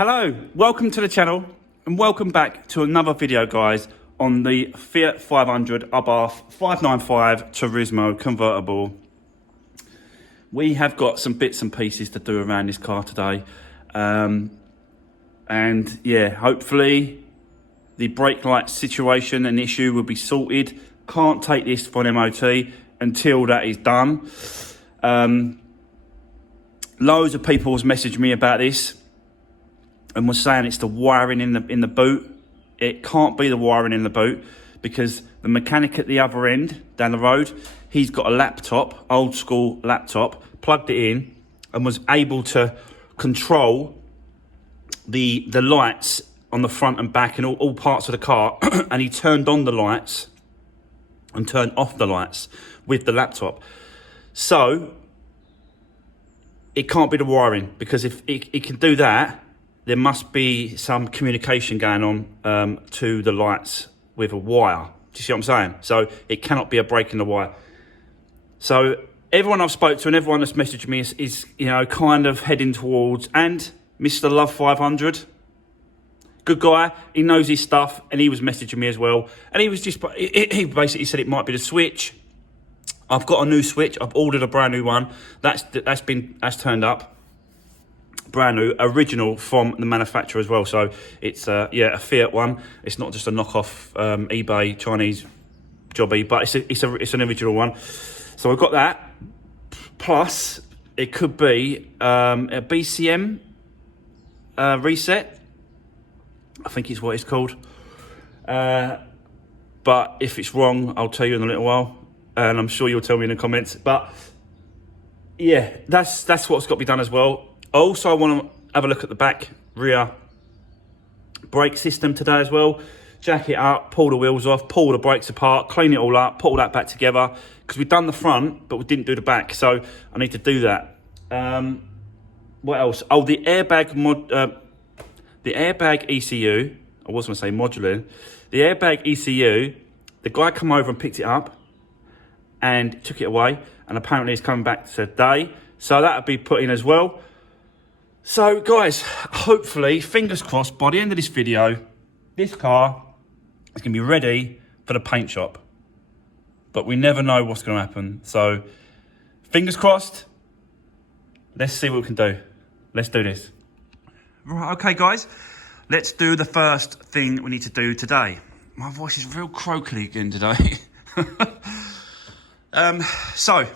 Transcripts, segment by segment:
Hello, welcome to the channel and welcome back to another video, guys, on the Fiat 500 Abarth 595 Turismo Convertible. We have got some bits and pieces to do around this car today, and yeah, hopefully the brake light situation and issue will be sorted. Can't take this for an MOT until that is done. Loads of people has messaged me about this and was saying it's the wiring in the boot. It can't be the wiring in the boot because the mechanic at the other end down the road, he's got a laptop, old school laptop, plugged it in and was able to control the lights on the front and back and all parts of the car. And he turned on the lights and turned off the lights with the laptop. So it can't be the wiring, because if it can do that, there must be some communication going on to the lights with a wire. Do you see what I'm saying? So it cannot be a break in the wire. So everyone I've spoke to and everyone that's messaged me is you know, kind of heading towards, and Mr. Love 500, good guy, he knows his stuff, and he was messaging me as well. And he was just, he basically said it might be the switch. I've got a new switch. I've ordered a brand new one. That's turned up. Brand new, original from the manufacturer as well. So it's yeah, a Fiat one. It's not just a knockoff eBay Chinese jobby, but it's an original one. So I've got that. Plus, it could be a BCM reset. I think it's what it's called. But if it's wrong, I'll tell you in a little while, and I'm sure you'll tell me in the comments. But yeah, that's what's got to be done as well. Also, I want to have a look at the back rear brake system today as well. Jack it up, pull the wheels off, pull the brakes apart, clean it all up, put all that back together. Because we've done the front, but we didn't do the back. So I need to do that. What else? Oh, the airbag ECU. I was going to say modular. The airbag ECU, the guy come over and picked it up and took it away. And apparently it's coming back today. So that'll be put in as well. So guys, hopefully, fingers crossed, by the end of this video, this car is going to be ready for the paint shop. But we never know what's going to happen. So fingers crossed, let's see what we can do. Let's do this. Right, okay guys, let's do the first thing we need to do today. My voice is real croaky again today. So,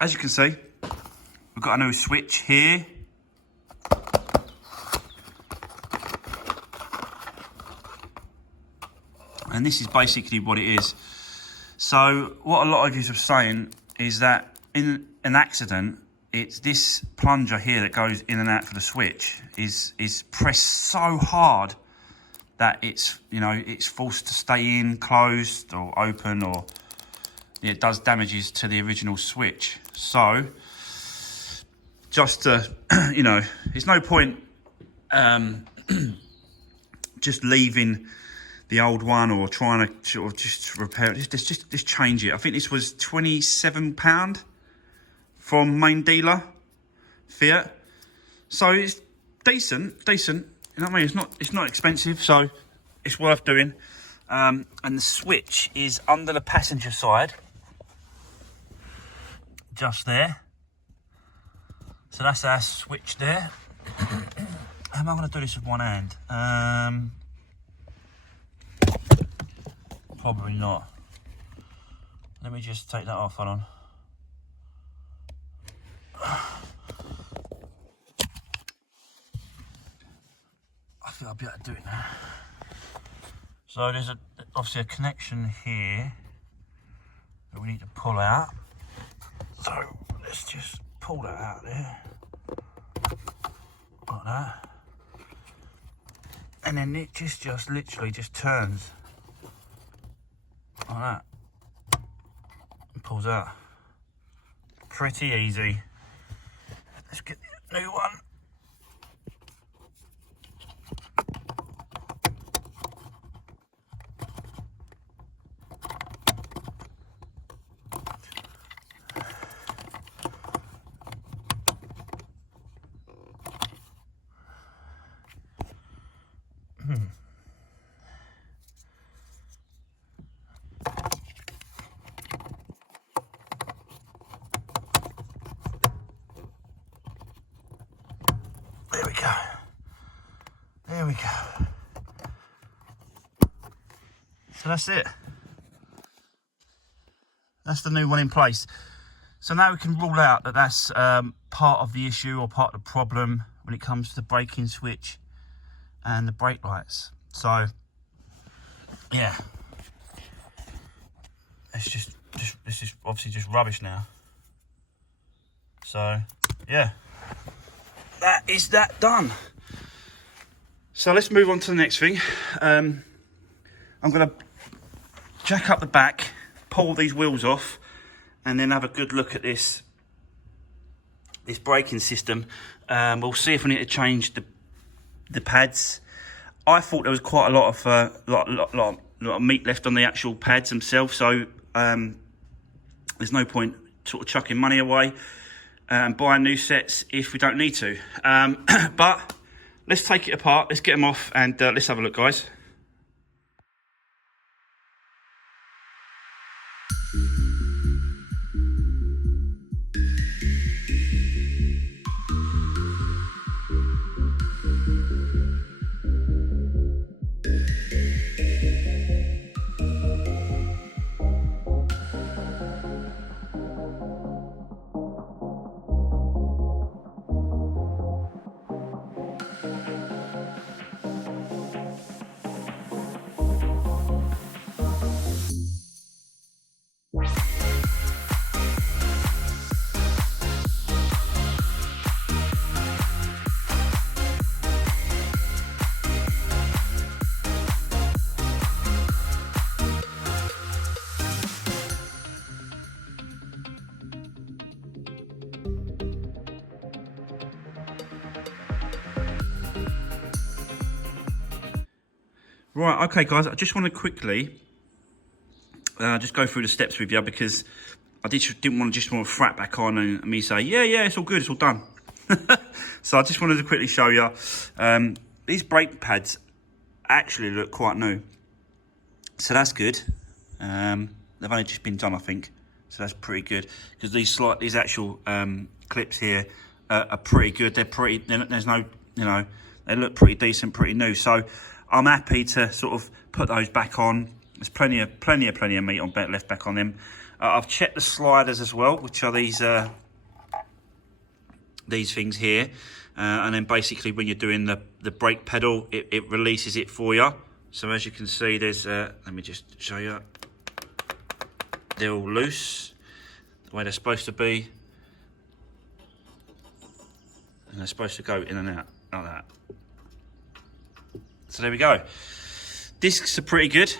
as you can see, we've got a new switch here. And this is basically what it is. So what a lot of you are saying is that in an accident, it's this plunger here that goes in and out for the switch is pressed so hard that it's, you know, it's forced to stay in, closed or open, or it does damages to the original switch. So just to, you know, there's no point just leaving the old one or trying to sort of just repair it. Just change it. I think this was £27 from main dealer Fiat. So it's decent. You know what I mean? It's not expensive, so it's worth doing. And the switch is under the passenger side, just there. So that's our switch there. How am I going to do this with one hand? Probably not. Let me just take that off, hold on. I think I'll be able to do it now. So there's obviously a connection here that we need to pull out. So let's just pull that out there. Like that. And then it just literally just turns. Like that. And pulls out. Pretty easy. Let's get the new one. go. There we go. So that's it. That's the new one in place. So now we can rule out that that's part of the issue or part of the problem when it comes to the braking switch and the brake lights. So yeah, it's just this is obviously just rubbish now. So yeah, that is that done. So let's move on to the next thing. I'm gonna jack up the back, pull these wheels off, and then have a good look at this braking system. We'll see if we need to change the pads. I thought there was quite a lot of meat left on the actual pads themselves, so there's no point sort of chucking money away and buying new sets if we don't need to. But let's take it apart, let's get them off, and let's have a look, guys. Right, okay guys, I just want to quickly just go through the steps with you, because I didn't want to just frat back on and me say, yeah, it's all good, it's all done. So I just wanted to quickly show you, these brake pads actually look quite new. So that's good. They've only just been done, I think. So that's pretty good, because these actual clips here are pretty good. There's no, they look pretty decent, pretty new. So I'm happy to sort of put those back on. There's plenty of meat left back on them. I've checked the sliders as well, which are these things here. And then basically when you're doing the brake pedal, it releases it for you. So as you can see, there's, let me just show you. They're all loose, the way they're supposed to be. And they're supposed to go in and out like that. So there we go. Discs are pretty good.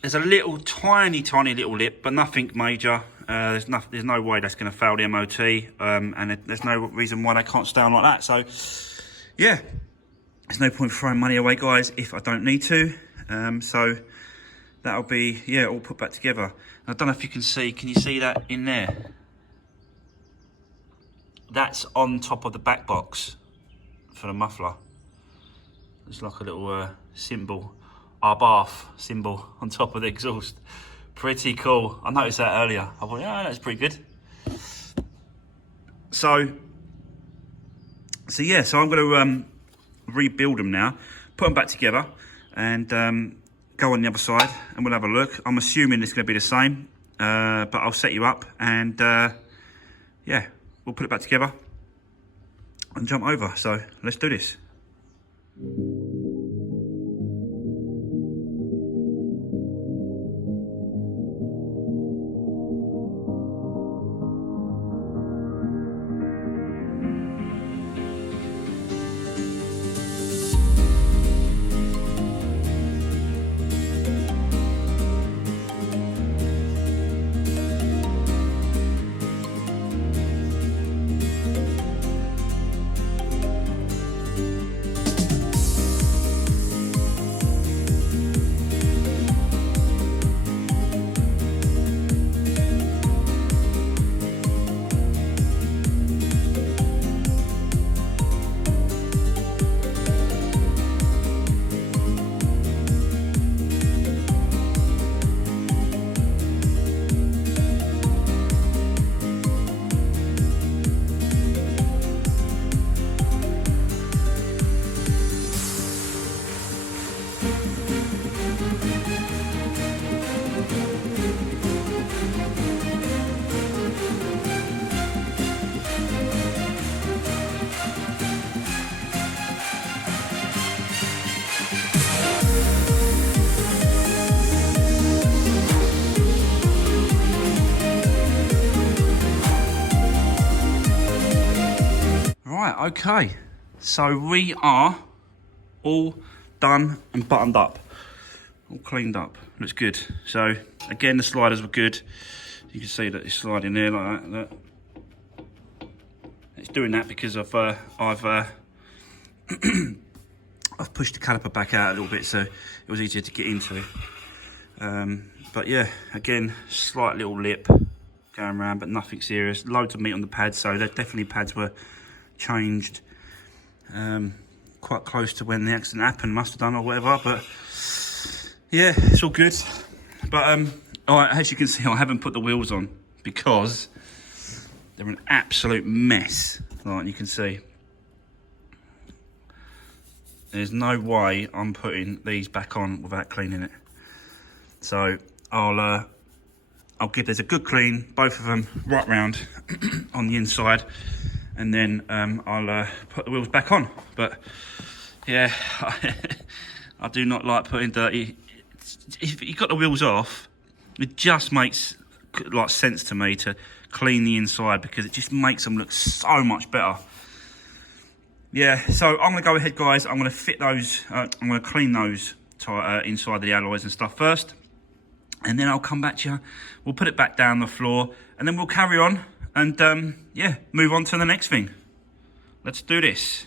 There's a little tiny little lip, but nothing major. There's no way that's going to fail the MOT, and there's no reason why they can't stay on like that. So yeah, there's no point throwing money away, guys, if I don't need to. So that'll be, yeah, all put back together. I don't know if you can see. Can you see that in there? That's on top of the back box for the muffler. It's like a little symbol, Abarth symbol on top of the exhaust. Pretty cool. I noticed that earlier. I thought, yeah, that's pretty good. So yeah, so I'm going to rebuild them now, put them back together, and go on the other side, and we'll have a look. I'm assuming it's going to be the same, but I'll set you up, and yeah, we'll put it back together and jump over. So let's do this. Right, okay. So we are all done and buttoned up. All cleaned up. Looks good. So again, the sliders were good. You can see that it's sliding there like that. Look. It's doing that because I've I've pushed the caliper back out a little bit, so it was easier to get into. But yeah, again, slight little lip going around, but nothing serious. Loads of meat on the pads, so there definitely pads were changed quite close to when the accident happened, must have done, or whatever. But yeah, it's all good. But all right, as you can see, I haven't put the wheels on because they're an absolute mess, like you can see. There's no way I'm putting these back on without cleaning it. So I'll give these a good clean, both of them right round on the inside, and then I'll put the wheels back on. But yeah, I do not like putting dirty. If you got the wheels off, it just makes like sense to me to clean the inside, because it just makes them look so much better. Yeah, so I'm gonna go ahead, guys. I'm gonna fit those. I'm gonna clean those inside of the alloys and stuff first, and then I'll come back to you. We'll put it back down the floor, and then we'll carry on and yeah, move on to the next thing. Let's do this.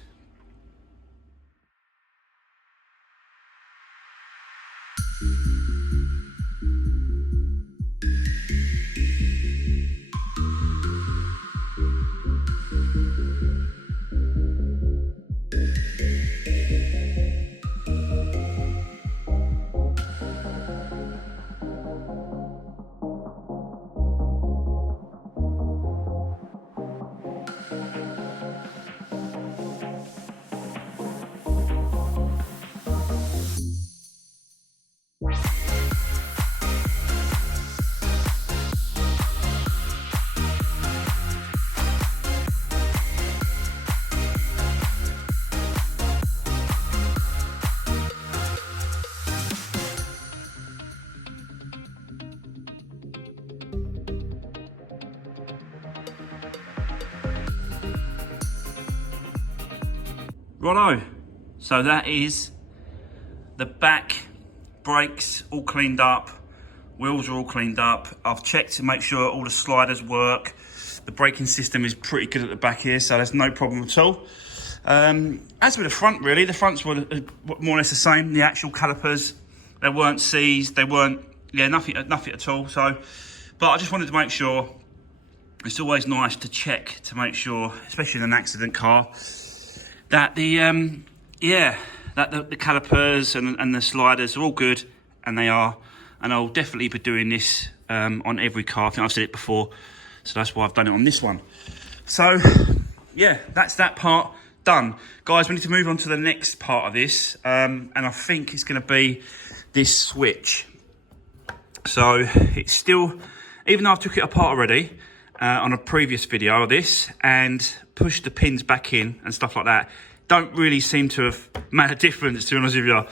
Righto, so that is the back brakes all cleaned up, wheels are all cleaned up. I've checked to make sure all the sliders work. The braking system is pretty good at the back here, so there's no problem at all. As with the front, really, the fronts were more or less the same. The actual calipers, they weren't seized, they weren't, yeah, nothing at all. So, but I just wanted to make sure. It's always nice to check to make sure, especially in an accident car, that the the calipers and the sliders are all good, and they are, and I'll definitely be doing this on every car. I think I've said it before, so that's why I've done it on this one. So yeah, that's that part done, guys. We need to move on to the next part of this, and I think it's going to be this switch. So it's still, even though I've took it apart already on a previous video of this and pushed the pins back in and stuff like that, don't really seem to have made a difference, to be honest with you.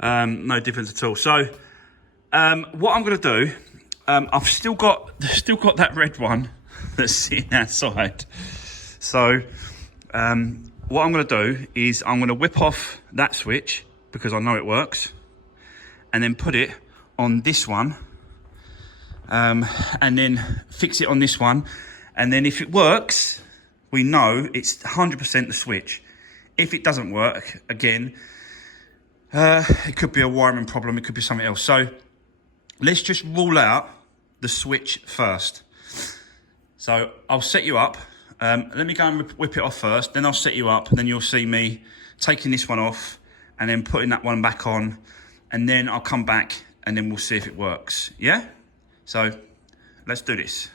No difference at all. So what I'm going to do, I've still got that red one that's sitting outside. So what I'm going to do is I'm going to whip off that switch, because I know it works, and then put it on this one, and then fix it on this one, and then if it works, we know it's 100% the switch. If it doesn't work, again, it could be a wiring problem, it could be something else. So let's just rule out the switch first. So I'll set you up. Let me go and whip it off first, then I'll set you up, and then you'll see me taking this one off and then putting that one back on, and then I'll come back and then we'll see if it works. Yeah? So let's do this.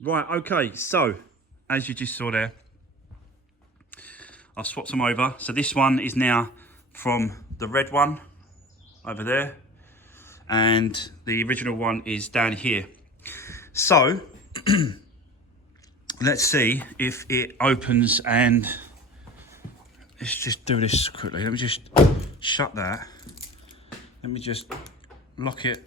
Right, okay, so as you just saw there, I've swapped them over. So this one is now from the red one over there, and the original one is down here. So let's see if it opens, and let's just do this quickly. Let me just shut that. Let me just lock it.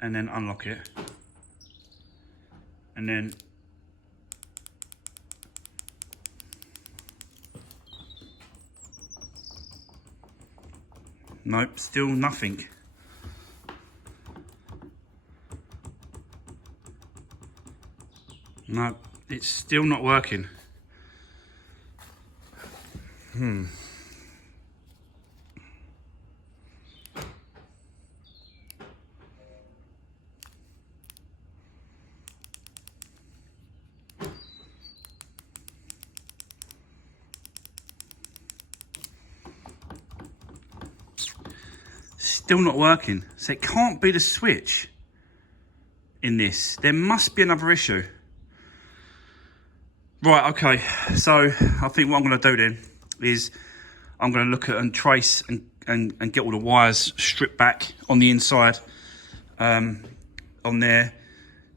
And then unlock it. And then nope, still nothing. No, it's still not working. Still not working. So it can't be the switch in this. There must be another issue. Right, okay. So I think what I'm going to do then is I'm going to look at and trace and get all the wires stripped back on the inside on there,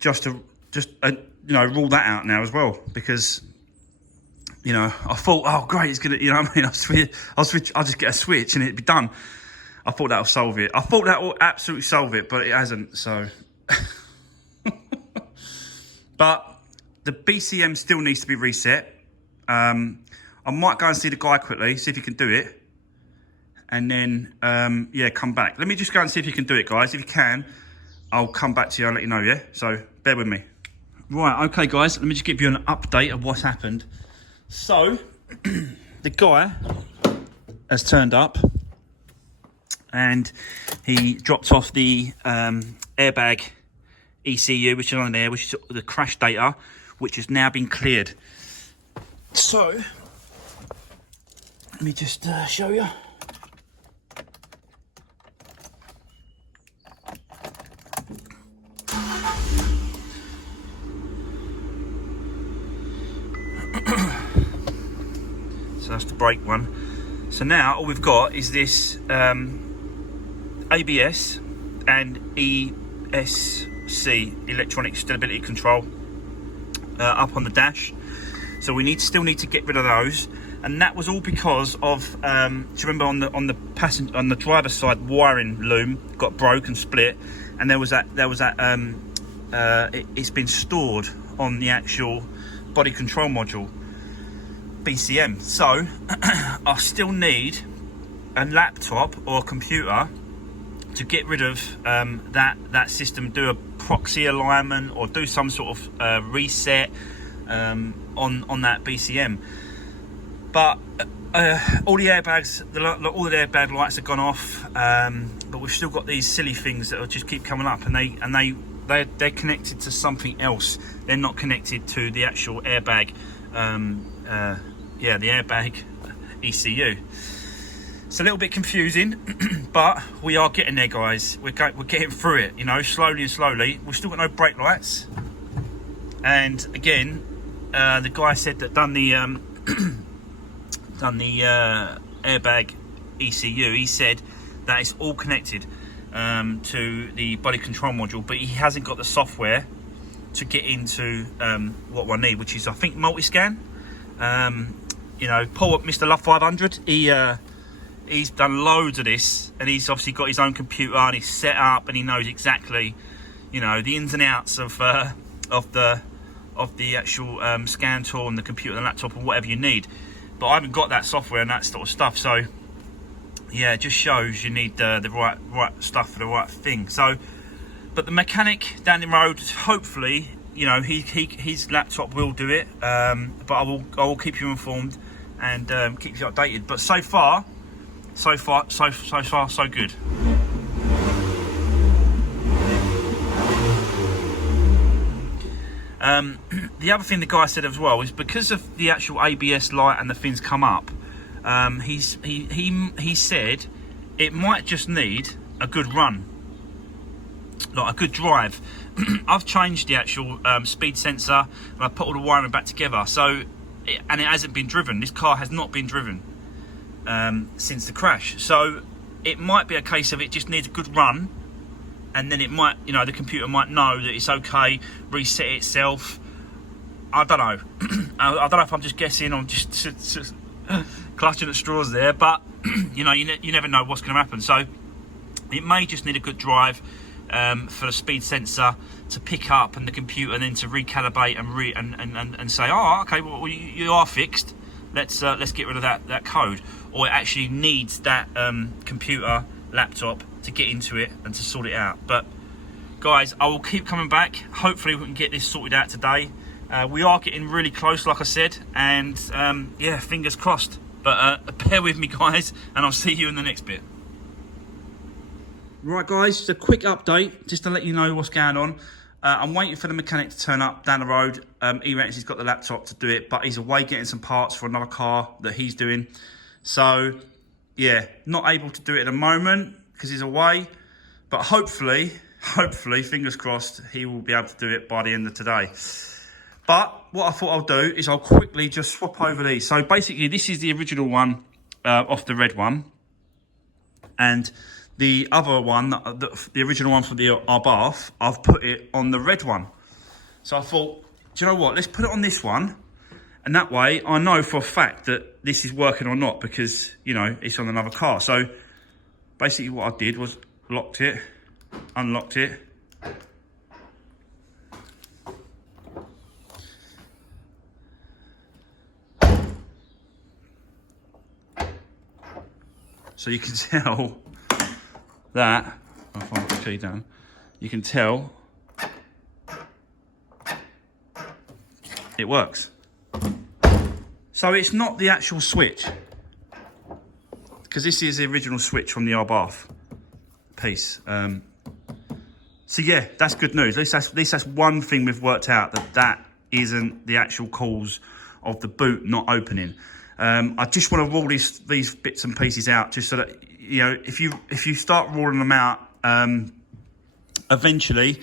just to you know, rule that out now as well, because you know, I thought, oh great, it's gonna, you know what I mean, I'll just get a switch and it'd be done. I thought that'll solve it. I thought that will absolutely solve it, but it hasn't, so. But the BCM still needs to be reset. I might go and see the guy quickly, see if he can do it. And then, yeah, come back. Let me just go and see if you can do it, guys. If you can, I'll come back to you and let you know, yeah? So, bear with me. Right, okay guys, let me just give you an update of what's happened. So, the guy has turned up and he dropped off the airbag ECU, which is on there, which is the crash data, which has now been cleared. So, let me just show you. So that's the brake one. So now all we've got is this ABS and ESC, electronic stability control, up on the dash. So we still need to get rid of those, and that was all because of do you remember on the driver's side wiring loom got broke and split, and there was that it's been stored on the actual body control module BCM. So I still need a laptop or a computer to get rid of that system, do a proxy alignment or do some sort of reset on that BCM. But all the airbags, all the airbag lights have gone off, but we've still got these silly things that will just keep coming up, and they're connected to something else. They're not connected to the actual airbag. The airbag ECU. It's a little bit confusing, but we are getting there, guys. We're getting through it, you know, slowly and slowly. We've still got no brake lights, and again, the guy said that done the airbag ECU. He said that it's all connected to the body control module, but he hasn't got the software to get into what we need, which is, I think, multi-scan. You know, Paul, Mr. Love 500, he's done loads of this, and he's obviously got his own computer and he's set up, and he knows exactly, you know, the ins and outs of the actual scan tool and the computer and the laptop and whatever you need. But I haven't got that software and that sort of stuff, so yeah, it just shows you need the right stuff for the right thing. So, but the mechanic down the road, hopefully, you know, his laptop will do it, but I will keep you informed and keep you updated. But so far, so good. The other thing the guy said as well is because of the actual ABS light and the things come up, he said it might just need a good run, like a good drive. I've changed the actual speed sensor and I put all the wiring back together, so and it hasn't been driven. This car has not been driven since the crash, so it might be a case of it just needs a good run, and then it might, you know, the computer might know that it's okay, reset itself. I don't know. I don't know if I'm just guessing, I'm just clutching at straws there, but you know, you never know what's going to happen. So it may just need a good drive for the speed sensor to pick up, and the computer, and then to recalibrate and say, oh, okay, well, you are fixed. Let's get rid of that code. Or it actually needs that computer laptop to get into it and to sort it out. But guys, I will keep coming back. Hopefully we can get this sorted out today. We are getting really close, like I said, and yeah, fingers crossed. But bear with me, guys, and I'll see you in the next bit. Right, guys, just a quick update just to let you know what's going on. I'm waiting for the mechanic to turn up down the road. He reckons he's got the laptop to do it, but he's away getting some parts for another car that he's doing. So yeah, not able to do it at the moment because he's away, but hopefully, fingers crossed, he will be able to do it by the end of today. But what I thought I'll do is I'll quickly just swap over these. So basically, this is the original one off the red one, and the other one, the original one for the Abarth, I've put it on the red one. So I thought, do you know what? Let's put it on this one, and that way I know for a fact that this is working or not, because, you know, it's on another car. So basically what I did was locked it, unlocked it. So you can tell that, I'll find the key down, you can tell it works. So it's not the actual switch, because this is the original switch from the Abarth piece. So yeah, that's good news. At least that's one thing we've worked out, that isn't the actual cause of the boot not opening. I just want to rule these bits and pieces out, just so that, you know, if you start ruling them out, eventually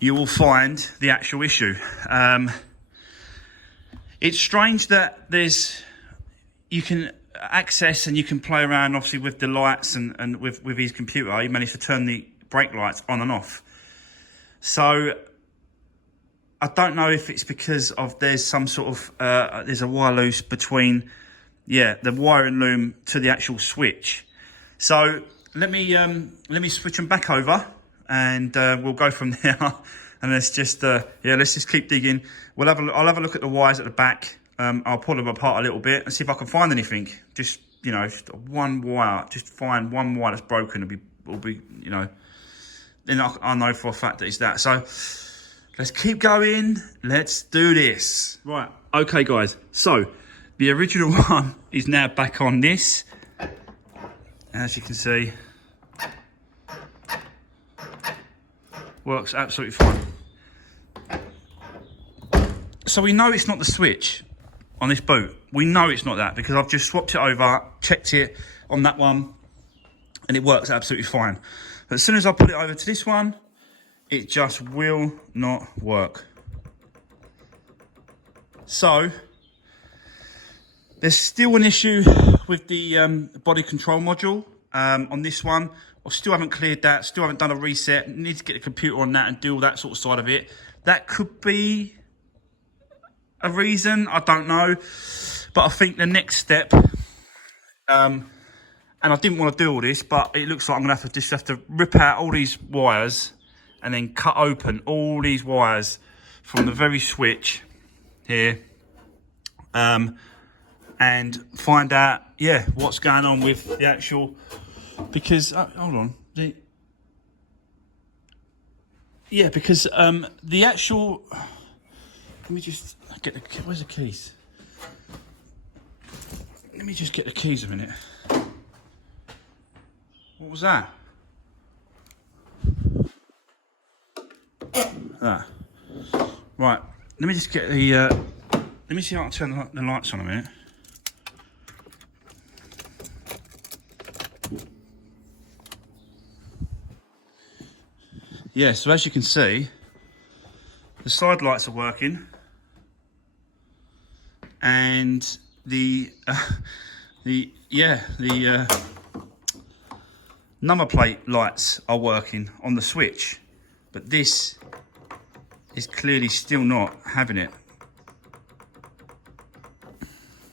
you will find the actual issue. It's strange that you can access and you can play around, obviously, with the lights and with his computer. He managed to turn the brake lights on and off. So I don't know if it's because of there's some sort of there's a wire loose between the wiring loom to the actual switch. So let me switch them back over, and we'll go from there. And let's just keep digging. I'll have a look at the wires at the back. I'll pull them apart a little bit and see if I can find anything. Just, you know, just one wire. Just find one wire that's broken. It'll be, you know. Then I know for a fact that it's that. So let's keep going. Let's do this. Right. Okay, guys. So the original one is now back on this. As you can see, works absolutely fine. So we know it's not the switch on this boot. We know it's not that, because I've just swapped it over, checked it on that one, and it works absolutely fine. But as soon as I put it over to this one, it just will not work. So there's still an issue with the body control module on this one. I still haven't cleared that, still haven't done a reset. Need to get the computer on that and do all that sort of side of it. That could be a reason, I don't know. But I think the next step, and I didn't want to do all this, but it looks like I'm going to have to rip out all these wires and then cut open all these wires from the very switch here, and find out, what's going on with the actual, because, hold on, because the actual, let me just get where's the keys? Let me just get the keys a minute. What was that? That. Right, let me just get the, let me see if I can turn the lights on a minute. Yeah, so as you can see, the side lights are working, and the number plate lights are working on the switch, but this is clearly still not having it.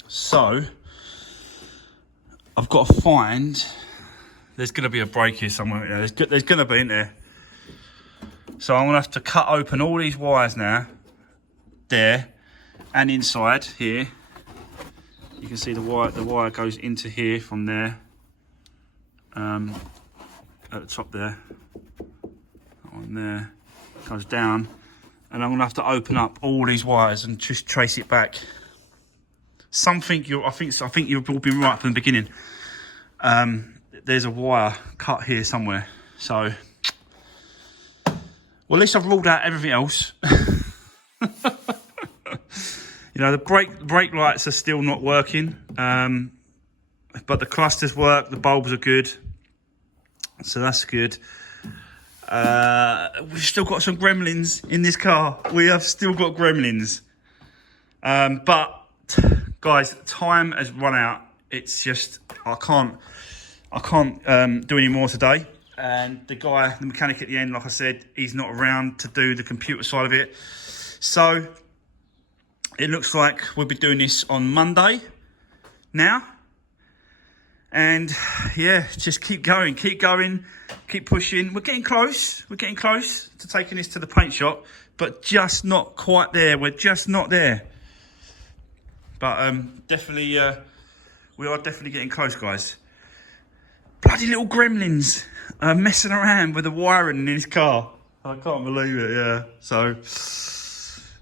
So I've got to find, there's going to be a break here somewhere. There's going to be in there. So I'm going to have to cut open all these wires now, there and inside here. You can see the wire goes into here from there, at the top there, on there, goes down, and I'm going to have to open up all these wires and just trace it back. I think you've all been right from the beginning. There's a wire cut here somewhere, so. Well, at least I've ruled out everything else. You know, the brake lights are still not working, but the clusters work, the bulbs are good, so that's good. We've still got some gremlins in this car. We have still got gremlins. But, guys, time has run out. It's just, I can't do any more today. And the mechanic at the end, like I said, he's not around to do the computer side of it. So it looks like we'll be doing this on Monday now. And yeah, just keep going, keep pushing. We're getting close to taking this to the paint shop, but just not quite there. We're just not there. But definitely, we are definitely getting close, guys. Bloody little gremlins messing around with the wiring in his car. I can't believe it, yeah. So,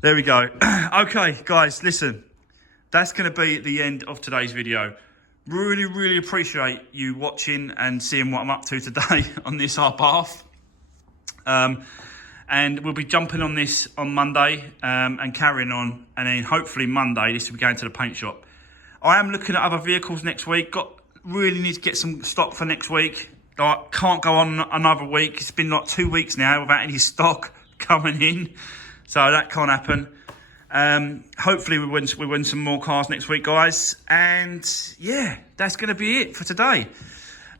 There we go. Okay, guys, listen. That's going to be the end of today's video. Really, really appreciate you watching and seeing what I'm up to today on this Abarth. And we'll be jumping on this on Monday and carrying on. And then hopefully Monday, this will be going to the paint shop. I am looking at other vehicles next week. Really need to get some stock for next week. I can't go on another week. It's been like 2 weeks now without any stock coming in. So that can't happen. Hopefully we win some more cars next week, guys. And yeah, that's going to be it for today.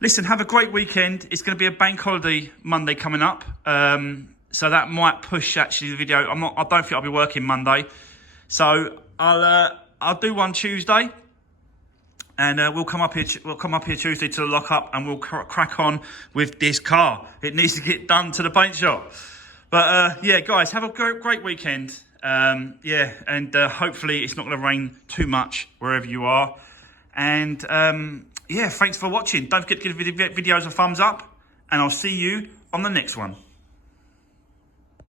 Listen, have a great weekend. It's going to be a bank holiday Monday coming up. So that might push actually the video. I don't think I'll be working Monday. So I'll do one Tuesday. And we'll come up here Tuesday to the lockup, and we'll crack on with this car. It needs to get done to the paint shop. But yeah, guys, have a great weekend. Yeah, and hopefully it's not going to rain too much wherever you are. And yeah, thanks for watching. Don't forget to give the videos a thumbs up, and I'll see you on the next one.